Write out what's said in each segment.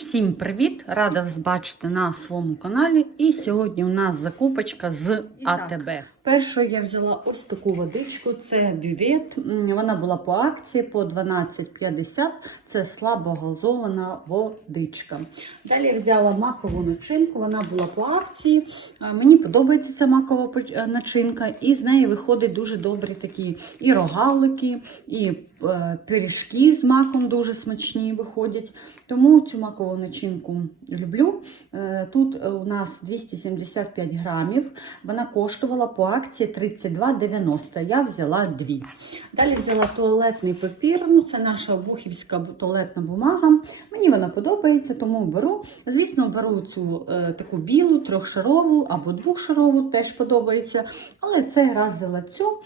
Всім привіт! Рада вас бачити на своєму каналі. І сьогодні у нас закупочка з АТБ. Першою я взяла ось таку водичку, це бювет. Вона була по акції по 12,50. Це слабогазована водичка. Далі я взяла макову начинку, вона була по акції. Мені подобається ця макова е, начинка, і з неї виходить дуже добрі такі і рогалики, і е, пиріжки з маком дуже смачні виходять. Тому цю макову начинку люблю. Е, Тут у нас 275 грамів. Вона коштувала по акції 32,90. Я взяла дві. Далі взяла туалетний папір. Ну, це наша обухівська туалетна бумага. Мені вона подобається, тому беру. Звісно, беру цю е, таку білу, трьохшарову або двохшарову, теж подобається. Але цей раз взяла цю.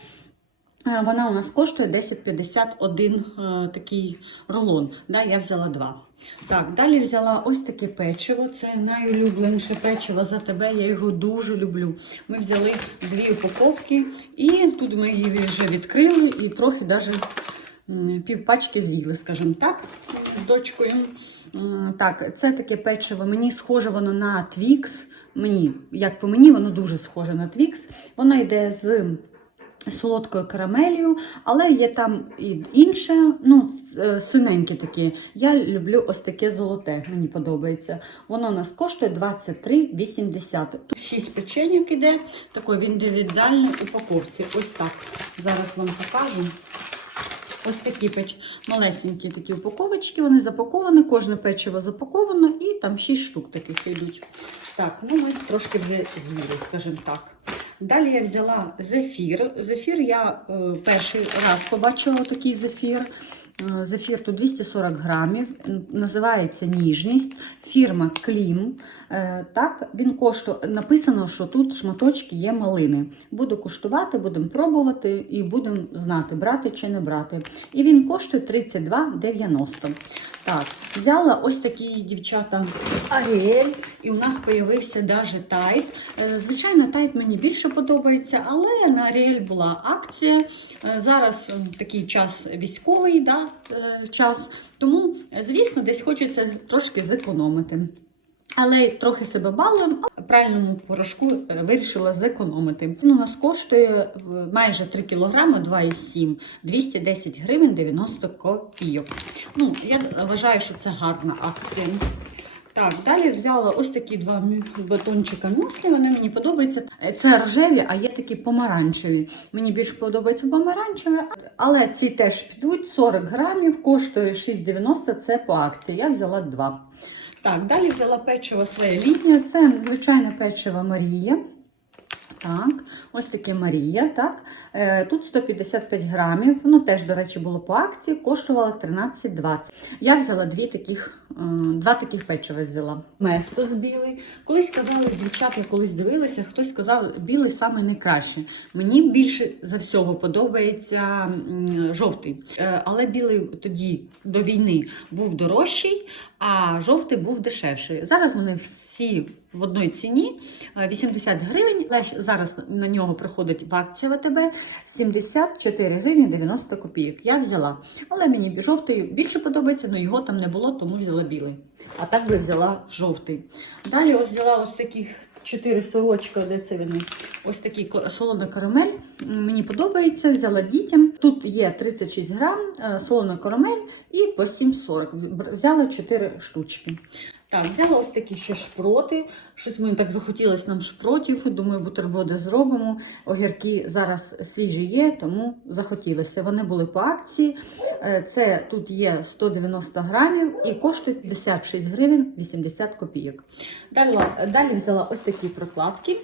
Е, Вона у нас коштує 10,51 е, такий рулон. Да, я взяла два. Так, далі взяла ось таке печиво. Це найулюбленіше печиво за тебе. Я його дуже люблю. Ми взяли дві упаковки, і тут ми її вже відкрили і трохи навіть півпачки з'їли, скажімо так, з дочкою. Так, це таке печиво. Мені схоже воно на Twix. Мені, як по мені, воно дуже схоже на Twix. Воно йде з солодкою карамелью, але є там і інше, ну, е, синеньке таке. Я люблю ось таке золоте, мені подобається. Воно у нас коштує 23,80. Тут 6 печеньок іде, такої в індивідуальній упаковці. Ось так. Зараз вам покажу. Ось такі печ, малесенькі такі упаковочки, вони запаковані, кожне печиво запаковано і там 6 штук таких йдуть. Так, ну ми трошки вже з'їли, скажімо так. Далі я взяла зефір. Зефір я е, перший раз побачила такий зефір. Е, Зефір тут 240 грамів, називається ніжність, фірма Клім. Е, Так, він коштує, написано, що тут шматочки є малини. Буду куштувати, будемо пробувати і будемо знати, брати чи не брати. І він коштує 32,90. Так, взяла ось такі дівчата Аріель, і у нас з'явився даже тайт. Е, Звичайно, тайт мені більше подобається, але на Аріель була акція. Зараз такий час військовий да, е, час, тому, е, звісно, десь хочеться трошки зекономити. Але трохи себе балуємо, а в правильному порошку е, вирішила зекономити. Він у нас коштує майже 3 кг 2,7, 210 гривень 90 копійок. Ну, я вважаю, що це гарна акція. Так, далі взяла ось такі два батончика мюслі, вони мені подобаються. Е, Це рожеві, а є такі помаранчеві. Мені більше подобаються помаранчеві, але ці теж підуть 40 грамів, коштує 6,90, це по акції. Я взяла два. Так, далі взяла печиво своє літнє. Це звичайне печиво Марія. Так, ось таке Марія. Так. Е, Тут 155 грамів. Воно теж, до речі, було по акції, коштувало 13,20. Я взяла дві таких, е, два таких печива взяла. Местос білий. Колись казали, дівчата колись дивилися, хтось сказав, білий саме найкраще. Мені більше за всього подобається жовтий. Е, Але білий тоді до війни був дорожчий, а жовтий був дешевший. Зараз вони всі в одній ціні е, 80 гривень. Але зараз на нього приходить в акція ВТБ 74 гривні 90 копійок. Я взяла. Але мені жовтий більше подобається, але його там не було, тому взяла білий. А так би взяла жовтий. Далі ось взяла ось таких. Чотири сорочка, де це вони? Ось такий солона карамель. Мені подобається, взяла дітям. Тут є 36 грам, е, солона карамель і по 7,40. Взяла 4 штучки. Так, взяла ось такі ще шпроти. Щось мені так захотілося нам шпротів. Думаю, бутерброди зробимо. Огірки зараз свіжі є, тому захотілося. Вони були по акції. Е, Це тут є 190 грамів і коштує 56 гривень 80 копійок. Далі, далі взяла ось такі прокладки.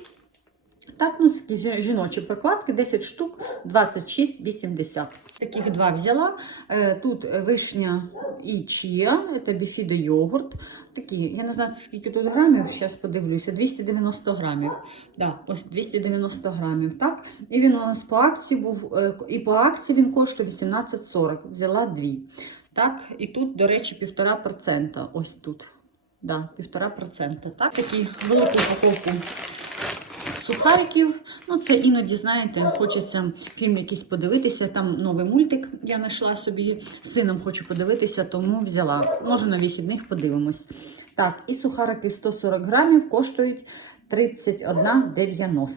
Так, ну такі жіночі прокладки, 10 штук, 26,80. Таких два взяла. Е, Тут вишня і чия, це біфідо йогурт. Такі, я не знаю, скільки тут грамів, зараз подивлюся, 290 грамів. Да, ось 290 грамів, так? І він у нас по акції був, е, і по акції він коштує 18,40. Взяла дві. Так, і тут, до речі, 1,5%. Ось тут. Да, 1,5%. Так, такі велику упаковку сухариків. Ну, це іноді, знаєте, хочеться фільм якийсь подивитися. Там новий мультик я знайшла собі. Сином хочу подивитися, тому взяла. Може, на вихідних подивимось. Так, і сухарики 140 грамів коштують 31,90.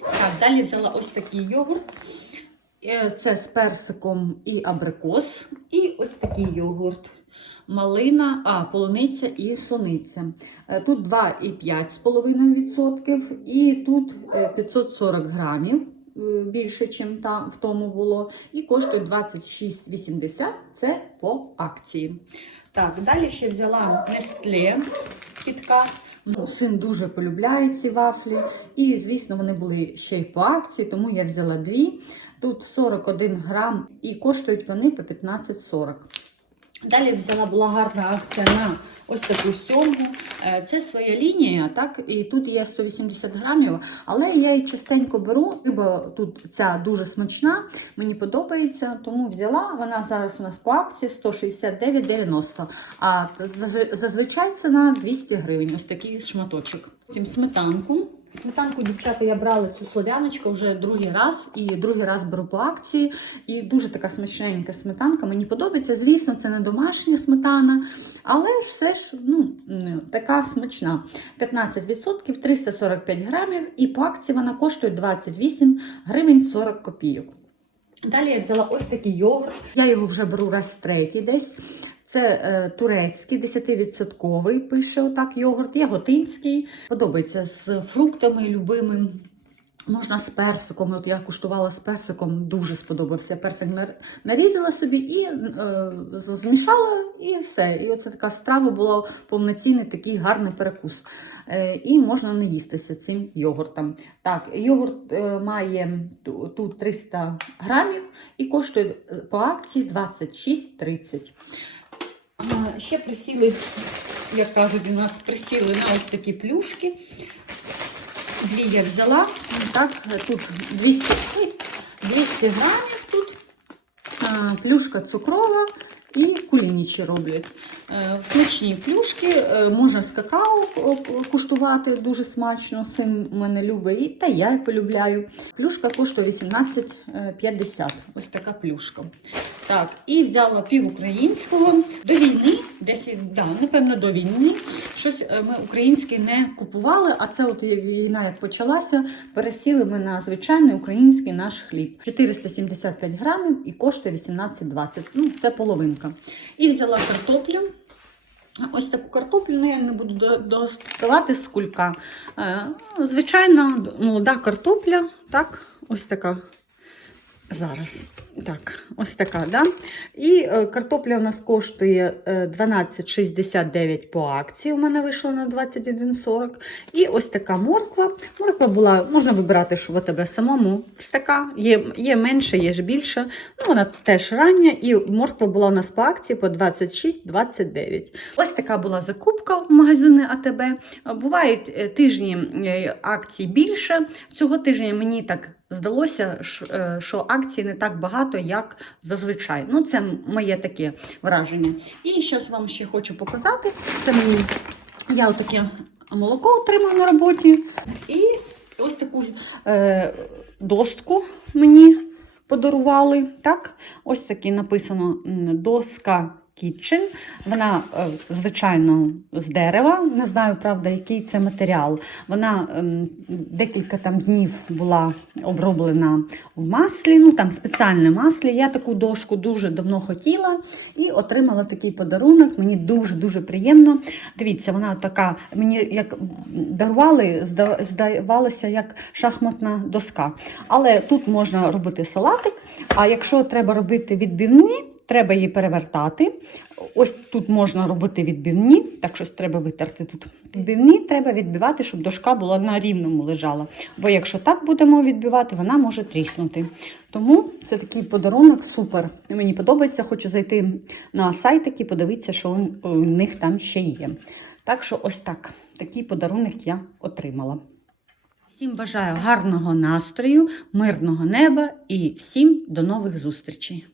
Так, далі взяла ось такий йогурт. Е, Це з персиком і абрикос. І ось такий йогурт. Малина, а, полуниця і сониця. Е, Тут 2,5% і тут е, 540 грамів. е, Більше, ніж там в тому було, і коштує 26,80. Це по акції. Так, далі ще взяла Nestlé кітка. Ну, Син дуже полюбляє ці вафлі. І, звісно, вони були ще й по акції, тому я взяла дві. Тут 41 грам і коштують вони по 15,40. Далі взяла була гарна акція на ось таку сьомгу. Е, Це своя лінія, так? І тут є 180 грамів, але я її частенько беру, бо тут ця дуже смачна, мені подобається, тому взяла. Вона зараз у нас по акції 169,90. А зазвичай ціна 200 гривень. Ось такий шматочок. Потім сметанку. Сметанку, дівчата, я брала цю слов'яночку вже другий раз і другий раз беру по акції. І дуже така смачненька сметанка. Мені подобається. Звісно, це не домашня сметана, але все ж ну, така смачна. 15%, 345 грамів, і по акції вона коштує 28 гривень 40 копійок. Далі я взяла ось такий йогурт. Я його вже беру раз третій десь. Це е, турецький, 10% пише отак йогурт, яготинський. Подобається з фруктами любимим. Можна з персиком. От я куштувала з персиком, дуже сподобався. Персик нарізала собі і е, змішала, і все. І оце така страва була повноцінний такий гарний перекус. Е, і можна не їстися цим йогуртом. Так, йогурт е, має тут 300 грамів і коштує е, по акції 26,30. Ще присіли, як кажуть, у нас присіли на ось такі плюшки. Дві я взяла. Так, тут 200, 200 грамів тут. Плюшка цукрова і кулінічі роблять. Е, Смачні плюшки, е, можна з какао куштувати дуже смачно. Син мене любить, та я полюбляю. Плюшка коштує 18,50. Ось така плюшка. Так, і взяла пів українського до війни, десь да, напевно, до війни. Щось е, ми українське не купували, а це от війна як почалася, пересіли ми на звичайний український наш хліб. 475 грамів і коштує 18,20. Ну, це половинка. І взяла картоплю. Ось таку картоплю ну, я не буду доставати з кулька. Е, Звичайна молода картопля, так, ось така. Зараз. Так, ось така, да? І е, картопля у нас коштує е, 12,69 по акції. У мене вийшло на 21,40. І ось така морква. Морква була, можна вибирати, що в тебе самому. Ось така, є, є менше, є ж більше. Ну, вона теж рання, і морква була у нас по акції по 26,29. Ось така була закупка в магазини АТБ. Бувають е, тижні е, акцій більше. Цього тижня мені так здалося, е, що акцій не так багато, як зазвичай. Ну, це моє таке враження. І зараз вам ще хочу показати. Це мені я отаке молоко отримала на роботі. І ось таку е, достку мені подарували. Так? Ось таке написано доска. Kitchen. Вона, е, звичайно, з дерева. Не знаю, правда, який це матеріал. Вона ем, декілька там днів була оброблена в маслі, ну там спеціальне маслі. Я таку дошку дуже давно хотіла і отримала такий подарунок. Мені дуже-дуже приємно. Дивіться, вона така, мені як дарували, здавалося, як шахматна доска. Але тут можна робити салатик, а якщо треба робити відбивні, треба її перевертати. Ось тут можна робити відбивні, так щось треба витерти тут. Відбивні треба відбивати, щоб дошка була на рівному лежала. Бо якщо так будемо відбивати, вона може тріснути. Тому це такий подарунок супер. Мені подобається, хочу зайти на сайт і подивитися, що у- них там ще є. Так що ось так. Такий подарунок я отримала. Всім бажаю гарного настрою, мирного неба і всім до нових зустрічей!